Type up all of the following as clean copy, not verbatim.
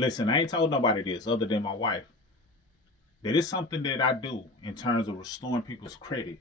Listen, I ain't told nobody this other than my wife. That is something that I do in terms of restoring people's credit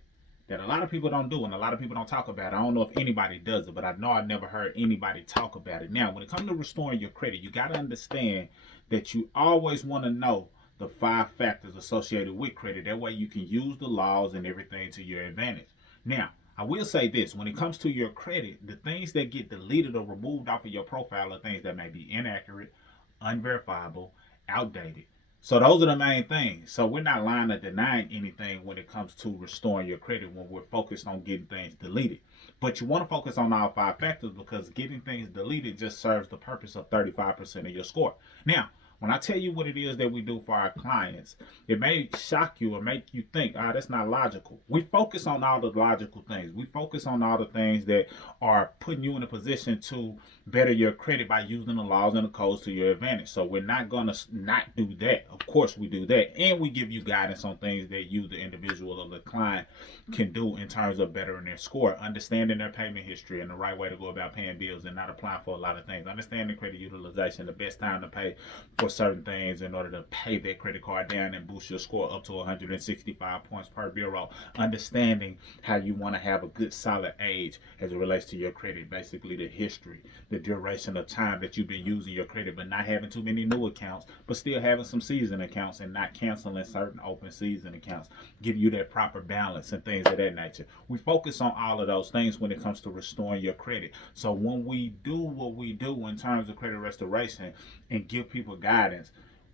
that a lot of people don't do and a lot of people don't talk about. I don't know if anybody does it, but I know I never heard anybody talk about it. Now, when it comes to restoring your credit, you got to understand that you always want to know the 5 factors associated with credit. That way you can use the laws and everything to your advantage. Now, I will say this, when it comes to your credit, the things that get deleted or removed off of your profile are things that may be inaccurate, unverifiable, outdated. So those are the main things. So we're not lying or denying anything when it comes to restoring your credit when we're focused on getting things deleted. But you want to focus on all 5 factors because getting things deleted just serves the purpose of 35% of your score. Now, when I tell you what it is that we do for our clients, it may shock you or make you think, that's not logical. We focus on all the logical things. We focus on all the things that are putting you in a position to better your credit by using the laws and the codes to your advantage. So we're not going to not do that. Of course we do that. And we give you guidance on things that you, the individual or the client, can do in terms of bettering their score, understanding their payment history and the right way to go about paying bills and not applying for a lot of things, understanding credit utilization, the best time to pay for certain things in order to pay that credit card down and boost your score up to 165 points per bureau, understanding how you want to have a good solid age as it relates to your credit, basically the history, the duration of time that you've been using your credit, but not having too many new accounts, but still having some season accounts and not canceling certain open season accounts, give you that proper balance and things of that nature. We focus on all of those things when it comes to restoring your credit. So when we do what we do in terms of credit restoration and give people guidance,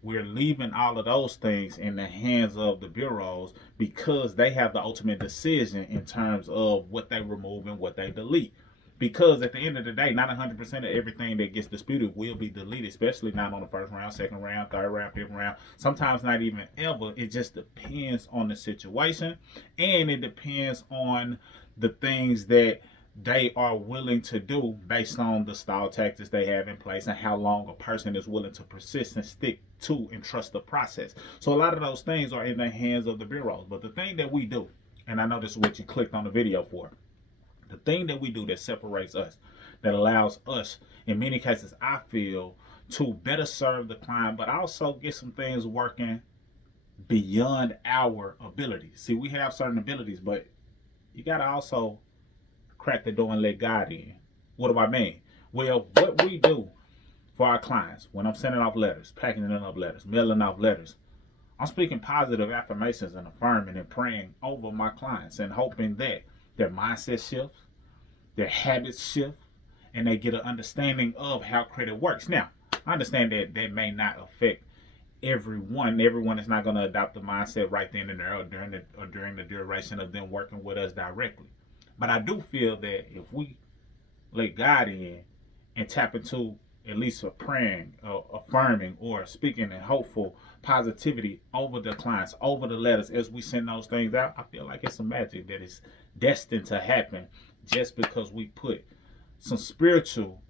we're leaving all of those things in the hands of the bureaus because they have the ultimate decision in terms of what they remove and what they delete. Because at the end of the day, not 100% of everything that gets disputed will be deleted, especially not on the first round, second round, third round, fifth round, sometimes not even ever. It just depends on the situation and it depends on the things that they are willing to do based on the style tactics they have in place and how long a person is willing to persist and stick to and trust the process. So a lot of those things are in the hands of the bureaus. But the thing that we do, and I know this is what you clicked on the video for, the thing that we do that separates us, that allows us, in many cases, I feel, to better serve the client, but also get some things working beyond our abilities. See, we have certain abilities, but you got to also crack the door and let God in. What do I mean? Well, what we do for our clients, when I'm sending off letters, packaging up letters, mailing off letters, I'm speaking positive affirmations and affirming and praying over my clients and hoping that their mindset shifts, their habits shift, and they get an understanding of how credit works. Now, I understand that that may not affect everyone. Everyone is not going to adopt the mindset right then and there or during the duration of them working with us directly. But I do feel that if we let God in and tap into at least a praying, affirming, or speaking in hopeful positivity over the clients, over the letters as we send those things out, I feel like it's some magic that is destined to happen just because we put some spiritual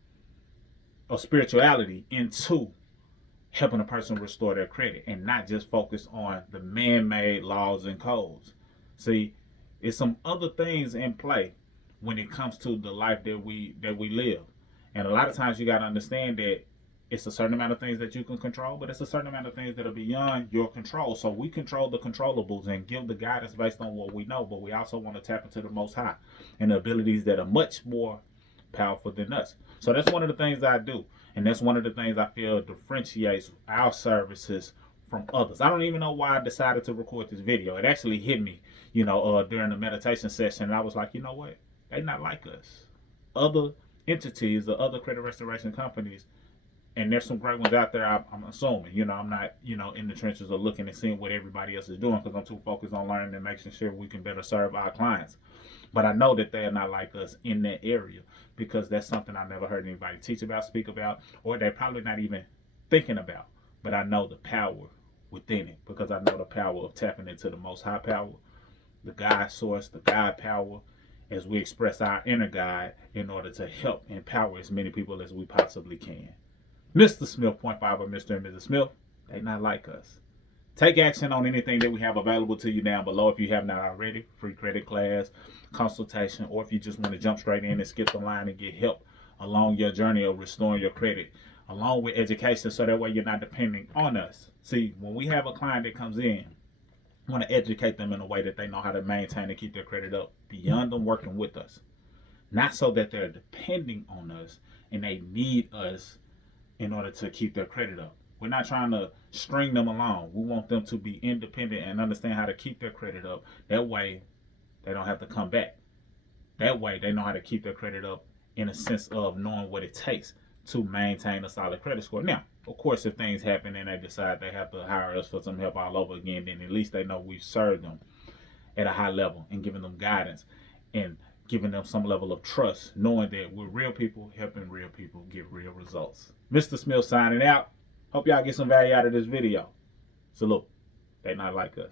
or spirituality into helping a person restore their credit and not just focus on the man-made laws and codes. See, it's some other things in play when it comes to the life that we live. And a lot of times you got to understand that it's a certain amount of things that you can control, but it's a certain amount of things that are beyond your control. So we control the controllables and give the guidance based on what we know, but we also want to tap into the most high and the abilities that are much more powerful than us. So that's one of the things I do. And that's one of the things I feel differentiates our services from others. I don't even know why I decided to record this video. It actually hit me, during the meditation session. And I was like, you know what? They not like us. Other entities or other credit restoration companies, and there's some great ones out there, I'm assuming. I'm not, in the trenches or looking and seeing what everybody else is doing because I'm too focused on learning and making sure we can better serve our clients. But I know that they are not like us in that area because that's something I never heard anybody teach about, speak about, or they're probably not even thinking about. But I know the power within it because I know the power of tapping into the most high power, the God source, the God power, as we express our inner God in order to help empower as many people as we possibly can. Mr. Smith, point five of Mr. and Mrs. Smith, they not like us. Take action on anything that we have available to you down below if you have not already. Free credit class, consultation, or if you just want to jump straight in and skip the line and get help along your journey of restoring your credit. along with education, so that way you're not depending on us. See, when we have a client that comes in, we want to educate them in a way that they know how to maintain and keep their credit up beyond them working with us. Not so that they're depending on us and they need us in order to keep their credit up. We're not trying to string them along. We want them to be independent and understand how to keep their credit up. That way, they don't have to come back. That way, they know how to keep their credit up in a sense of knowing what it takes to maintain a solid credit score. Now, of course, if things happen and they decide they have to hire us for some help all over again, then at least they know we've served them at a high level and giving them guidance and giving them some level of trust, knowing that we're real people helping real people get real results. Mr. Smith signing out. Hope y'all get some value out of this video. Salute. They not like us.